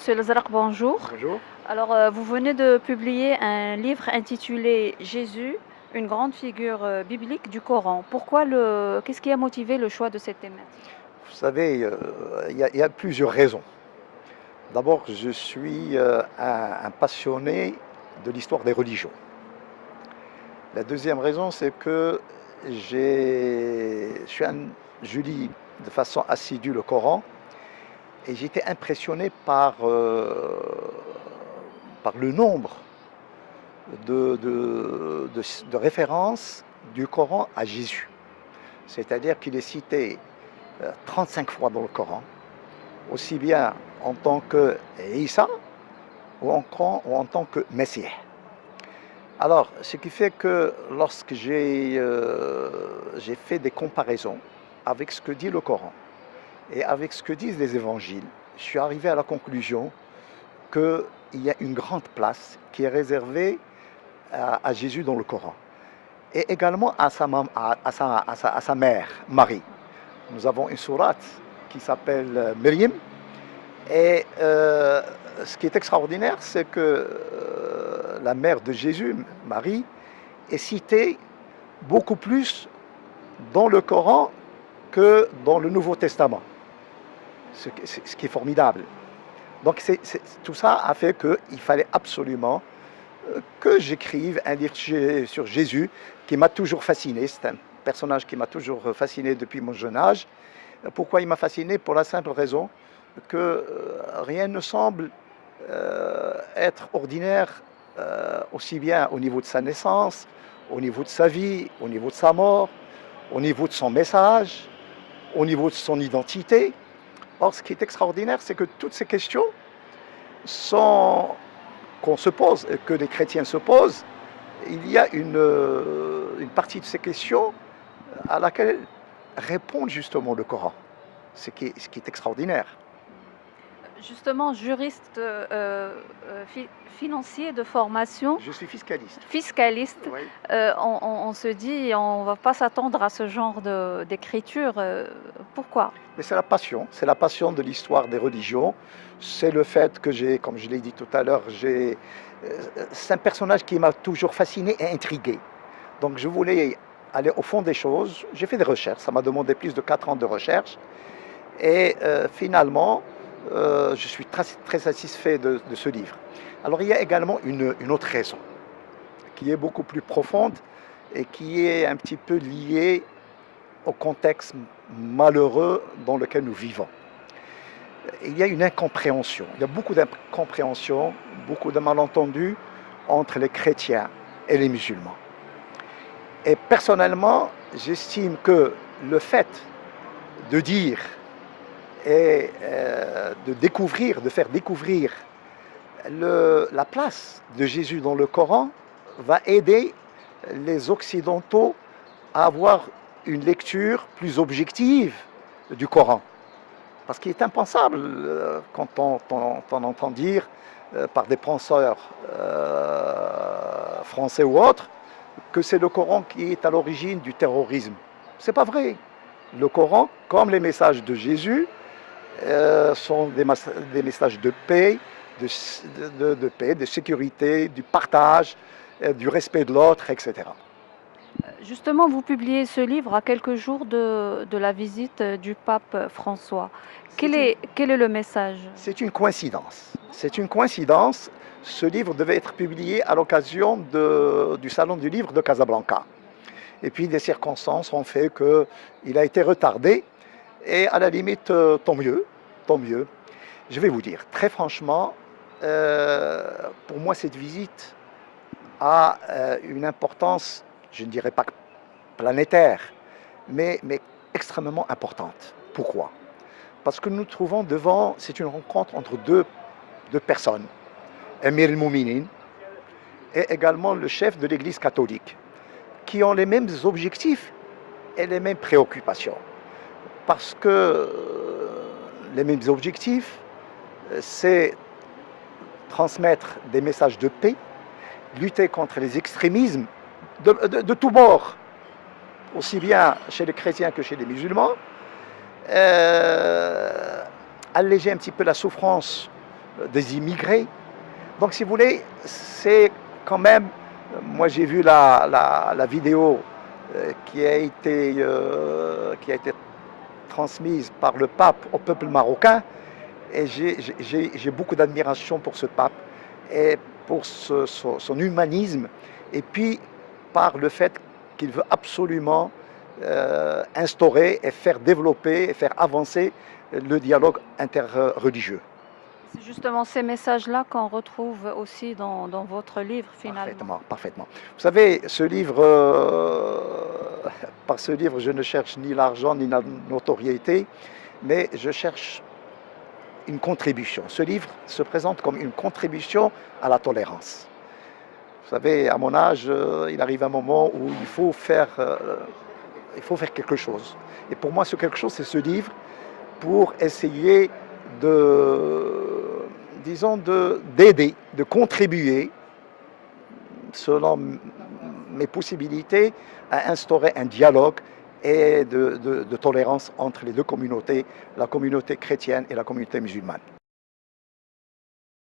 Monsieur Lazaraq, bonjour. Bonjour. Alors, vous venez de publier un livre intitulé Jésus, une grande figure biblique du Coran. Qu'est-ce qui a motivé le choix de cette thématique? Vous savez, il y a plusieurs raisons. D'abord, je suis un passionné de l'histoire des religions. La deuxième raison, c'est que je lis de façon assidue le Coran et j'ai été impressionné par le nombre de références du Coran à Jésus. C'est-à-dire qu'il est cité 35 fois dans le Coran, aussi bien en tant que Isa ou en tant que Messie. Alors, ce qui fait que lorsque j'ai fait des comparaisons avec ce que dit le Coran et avec ce que disent les évangiles, je suis arrivé à la conclusion qu'il y a une grande place qui est réservée à Jésus dans le Coran et également à sa mère, Marie. Nous avons une sourate qui s'appelle Myriam. Et ce qui est extraordinaire, c'est que la mère de Jésus, Marie, est citée beaucoup plus dans le Coran que dans le Nouveau Testament, ce qui est formidable. Donc tout ça a fait qu'il fallait absolument que j'écrive un livre sur Jésus qui m'a toujours fasciné. C'est un personnage qui m'a toujours fasciné depuis mon jeune âge. Pourquoi il m'a fasciné? Pour la simple raison que rien ne semble être ordinaire, aussi bien au niveau de sa naissance, au niveau de sa vie, au niveau de sa mort, au niveau de son message, au niveau de son identité. Or, ce qui est extraordinaire, c'est que toutes ces questions qu'on se pose, que les chrétiens se posent, il y a une partie de ces questions à laquelle répond justement le Coran, ce qui est extraordinaire. Justement, juriste financier de formation, Je suis fiscaliste. fiscaliste, Oui. on se dit on ne va pas s'attendre à ce genre d'écriture. Pourquoi? Mais c'est la passion de l'histoire des religions. C'est le fait que comme je l'ai dit tout à l'heure, c'est un personnage qui m'a toujours fasciné et intrigué. Donc je voulais aller au fond des choses. J'ai fait des recherches, ça m'a demandé plus de 4 ans de recherche. Et finalement, je suis très, très satisfait de ce livre. Alors il y a également une autre raison, qui est beaucoup plus profonde et qui est un petit peu liée au contexte malheureux dans lequel nous vivons. Il y a une incompréhension, il y a beaucoup d'incompréhension, beaucoup de malentendus entre les chrétiens et les musulmans. Et personnellement, j'estime que le fait de dire et de faire découvrir la place de Jésus dans le Coran va aider les Occidentaux à avoir une lecture plus objective du Coran. Parce qu'il est impensable quand on entend dire par des penseurs français ou autres que c'est le Coran qui est à l'origine du terrorisme. C'est pas vrai. Le Coran, comme les messages de Jésus, sont des messages de paix, de sécurité, du partage, du respect de l'autre, etc. Justement, vous publiez ce livre à quelques jours de la visite du pape François. Quel est le message? C'est une coïncidence. C'est une coïncidence. Ce livre devait être publié à l'occasion du Salon du Livre de Casablanca. Et puis des circonstances ont fait qu'il a été retardé. Et à la limite, tant mieux, tant mieux. Je vais vous dire, très franchement, pour moi, cette visite a une importance, je ne dirais pas planétaire, mais extrêmement importante. Pourquoi? Parce que nous nous trouvons devant, c'est une rencontre entre deux personnes, Amir el-Mouminin et également le chef de l'Église catholique, qui ont les mêmes objectifs et les mêmes préoccupations. Parce que les mêmes objectifs, c'est transmettre des messages de paix, lutter contre les extrémismes de tous bords, aussi bien chez les chrétiens que chez les musulmans, alléger un petit peu la souffrance des immigrés. Donc, si vous voulez, c'est quand même, moi j'ai vu la vidéo qui a été transmise par le pape au peuple marocain, et j'ai beaucoup d'admiration pour ce pape et pour son humanisme, et puis par le fait qu'il veut absolument instaurer et faire développer et faire avancer le dialogue interreligieux. C'est justement ces messages-là qu'on retrouve aussi dans votre livre finalement. Parfaitement, parfaitement. Vous savez, ce livre, par ce livre, je ne cherche ni l'argent ni la notoriété, mais je cherche une contribution. Ce livre se présente comme une contribution à la tolérance. Vous savez, à mon âge, il arrive un moment où il faut faire quelque chose. Et pour moi, ce quelque chose, c'est ce livre pour essayer disons, d'aider, de contribuer, selon mes possibilités, à instaurer un dialogue et de tolérance entre les deux communautés, la communauté chrétienne et la communauté musulmane.